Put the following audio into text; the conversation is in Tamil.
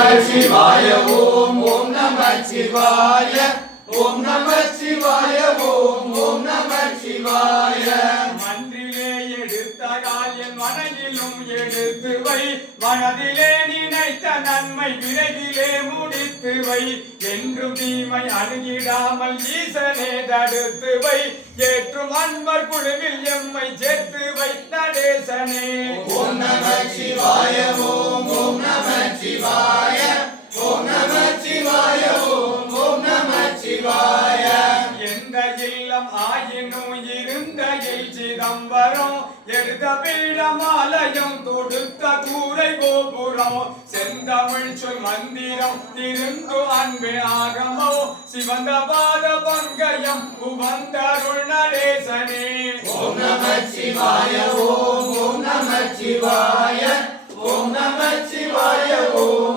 சிவாய ஓம் ஓம் நம சிவாய ஓம் நம சிவாய ஓம் ஓம் நம சிவாய. மன்றிலே எடுத்ததால் என் மனதிலும் எடுத்து வை, மனதிலே நினைத்த நன்மை விரைவிலே முடித்து வை. என்றும் தீமை அணுகிடாமல் ஈசனே தடுத்து வை, ஏற்றும் அன்பர் குழுவில் எம்மை சேர்த்து வை நடேசனே. ஓம் நம சிவாய ஓம் ஓம் நம சிவாய ஓம் நம சிவாய ஓம் ஓம் நம சிவாய. எந்த இல்லம் ஆயினும் இருந்த சிதம்பரம், எடுத்த பீடமாலயம் தொடுத்த கூரை கோபுரம், செந்தமிழ் சொல் மந்திரம் திருந்து அன்பே ஆகமோ, சிவந்த பாத பங்கயம் உவந்தருள் நடேசனே. ஓம் நம சிவாய ஓம் ஓம் நம சிவாய ஓம் நம சிவாய ஓம்